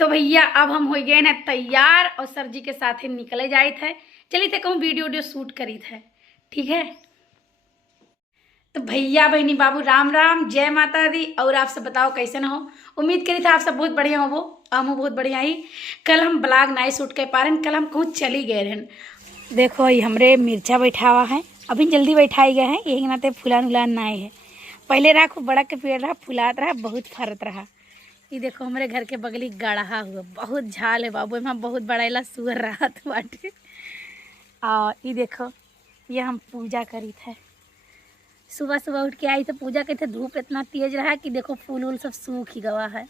तो भैया अब हम हो गए ना तैयार और सर जी के साथ ही निकले जाए थे। चलिए थे कहूँ वीडियो शूट करी थे। ठीक है तो भैया बहनी बाबू राम राम, जय माता दी। और आप सब बताओ कैसे ना हो। उम्मीद करी था आप सब बहुत बढ़िया हो। वो हम बहुत बढ़िया ही। कल हम ब्लॉग नाई शूट कर पा रहे हैं, कल हम कहूँ चली गए रहन। देखो ये हमरे मिर्चा बैठा हुआ है, अभी जल्दी बैठाई गए हैं, यही नाते फुलान उलान नाए है। पहले रहा खूब बड़ा के पेड़ रहा, फुलात रहा, बहुत फरत रहा। ये देखो हमारे घर के बगली गढ़ा हुआ, बहुत झाल है बाबू, यहाँ बहुत बड़ा इला सुअर रहा था बाटे। और ये देखो ये हम पूजा करी थे, सुबह सुबह उठ के आई तो पूजा करी थे। धूप इतना तेज रहा कि देखो फूल वूल सब सूख ही गवा है।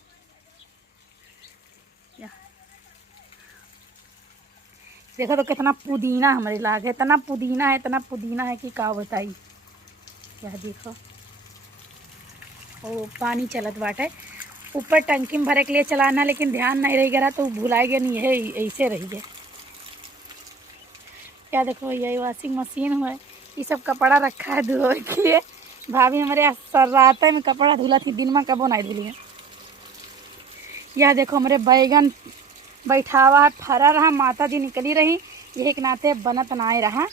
देखो तो कितना पुदीना हमारे लाग है, इतना पुदीना है कि का बताई। यह देखो ओ पानी चलत बाटे, ऊपर टंकी में भरे के लिए चलाना, लेकिन ध्यान नहीं रह गया तो भुला गया नहीं है, ऐसे रही गए। क्या देखो ये वॉशिंग मशीन हुआ है, ये सब कपड़ा रखा है धोने के लिए। भाभी हमारे रात में कपड़ा धुला थी, दिन में कबो नहीं धुली है। यह देखो हमारे बैगन बैठा हुआ है, फरा रहा, माता जी निकली रही, यही के नाते बनत नाए रहा।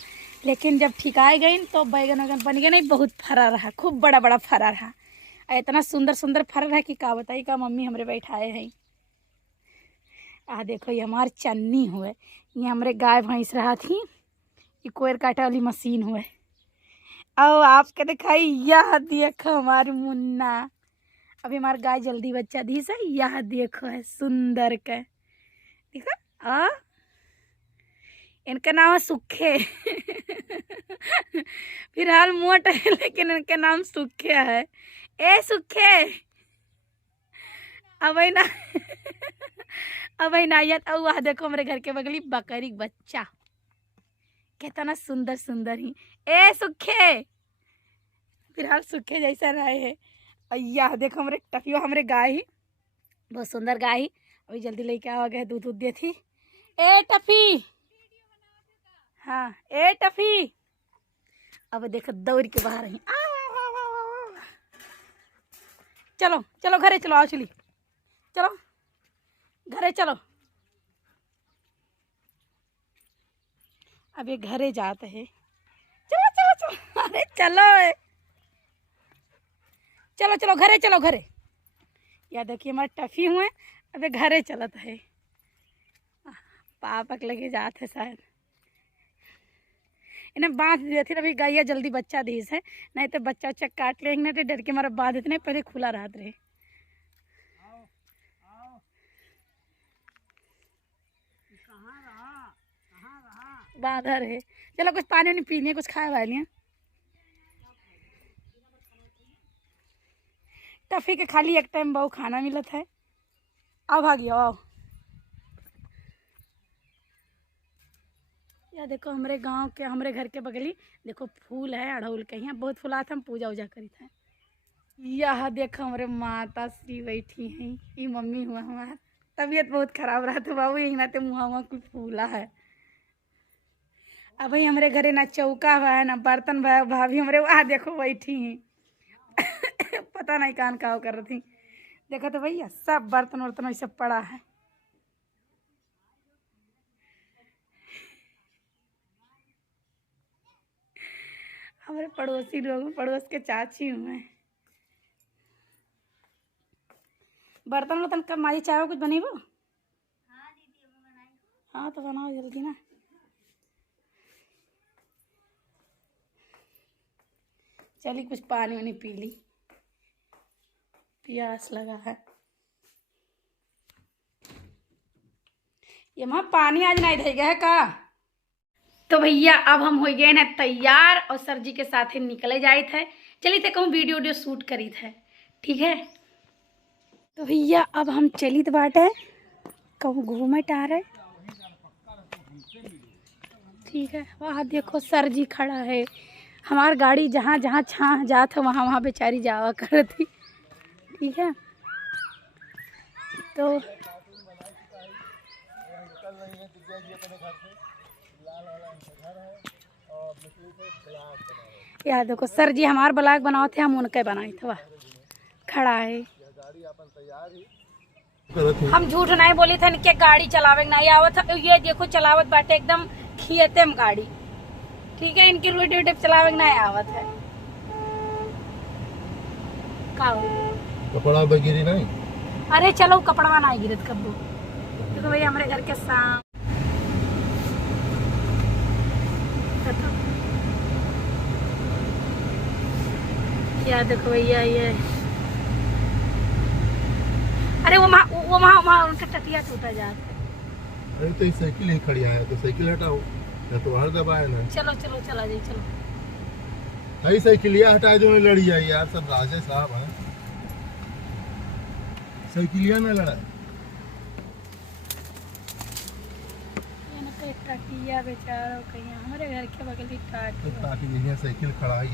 लेकिन जब ठिकाए गई तो बैगन वैगन बन गया नहीं, बहुत फरा रहा, खूब बड़ा बड़ा फरा रहा। इतना सुंदर सुंदर फरा रहा कि का बताई का मम्मी हमारे बैठाए हैं। देखो ये हमार चन्नी हुए, ये हमारे गाय भैंस रहा थी, ये कोयर काटे वाली मशीन हुए। और आपके दिखाई यह देखो हमारी मुन्ना, अभी हमारी गाय जल्दी बच्चा दी से, यह देखो है सुंदर के, देखो इनका नाम है सुखे। फिलहाल मोट है लेकिन इनका नाम सुखे है। ए सुखे अब ना अब ना याद। वह देखो हमारे घर के बगली बकरी बच्चा, कितना सुंदर सुंदर ही। ए सुखे फिलहाल सुखे जैसा रहे है। और यह देखो हमारे टफियो, हमारे गाय ही बहुत सुंदर गाय ही, अभी जल्दी लेके आ गए, दूध दे थी। ए टफी, हाँ ए टफी, अब देखो दौड़ के बाहर ही। चलो चलो घरे चलो, आओ चली चलो घरे चलो। अब ये घरे जाते हैं, चलो चलो चलो, अरे चलो चलो चलो घरे चलो घरे। या देखिए हमारे टफी हुए, अबे घरे चलत है, पापक लगे जाते शायद। इन्हें बांध दिए थे, अभी गैया जल्दी बच्चा दी है, नहीं तो बच्चा उच्चा काट लेंगे ना, तो डर के मारा बांध देते, पहले खुला रहा रहे। बांधर है, चलो कुछ पानी नहीं पीने, कुछ खाए वाले टफी के खाली एक टाइम बहु खाना मिलत है। आओ भागियो आओ। या देखो हमारे गांव के, हमारे घर के बगली देखो फूल है अड़हुल के, यहाँ बहुत फूल आते, हम पूजा उजा करी थे। यह देखो हमारे माता श्री बैठी हैं, ये मम्मी हुआ हमारा, तबीयत बहुत खराब रहा तो बाबू यही नाते मुँह कुछ फूला है। अब भाई हमारे घरे ना चौका हुआ है ना बर्तन भाई, भाभी हमारे वहाँ देखो बैठी हैं। पता नहीं कान का कर रही थी। देखो तो भैया सब बर्तन वर्तन वैसे पड़ा है। हमारे पड़ोसी लोग, पड़ोस के चाची हुए, बर्तन वर्तन कब मारी, चाय कुछ बनी वो। हाँ तो बनाओ जल्दी ना। चलिए कुछ पानी वानी पी ली, प्यास लगा है। ये वहाँ पानी आज नहीं दे गया है का। तो भैया अब हम हो गए ना तैयार और सर जी के साथ ही निकले जाए थे। चलिए थे कहूँ वीडियो शूट करी थे। ठीक है तो भैया अब हम चली तो बाटे कहूँ घूमे टारे। ठीक है वहाँ देखो सर जी खड़ा है, हमार गाड़ी जहाँ जहाँ छाँ जात है वहाँ वहाँ बेचारी जावा कर थी। ठीक है तो यार देखो सर जी हमार ब्लॉग बनाओ थे, हम उनके बनाए थे, वह खड़ा है। हम झूठ नहीं बोली थे कि गाड़ी चलावे नहीं आवत। ये देखो चलावत बाटे एकदम खियते में गाड़ी। ठीक है, इनकी रोटी वोटी चलावे नहीं आवत है। का कपड़ा बगिरी नहीं। अरे चलो कपड़वा नहीं गिरत कब्बो। देखो भैया हमारे घर के सामने क्या देखो भैया ये। अरे वो वहाँ उनका टटिया टूटा जाता है। अरे तो ये साइकिल ही खड़ी है, तो साइकिल हटाओ या तो हर दबाए ना। चलो चलो चला जाइए चलो। भाई साइकिलिया हटा दो, लड़ी आई यार, सब राजे साहब हैं। साइकिलिया ना लड़ा टटिया बेचारा कहीं हमारे घर के बगल ही टाटी साइकिल खड़ा है।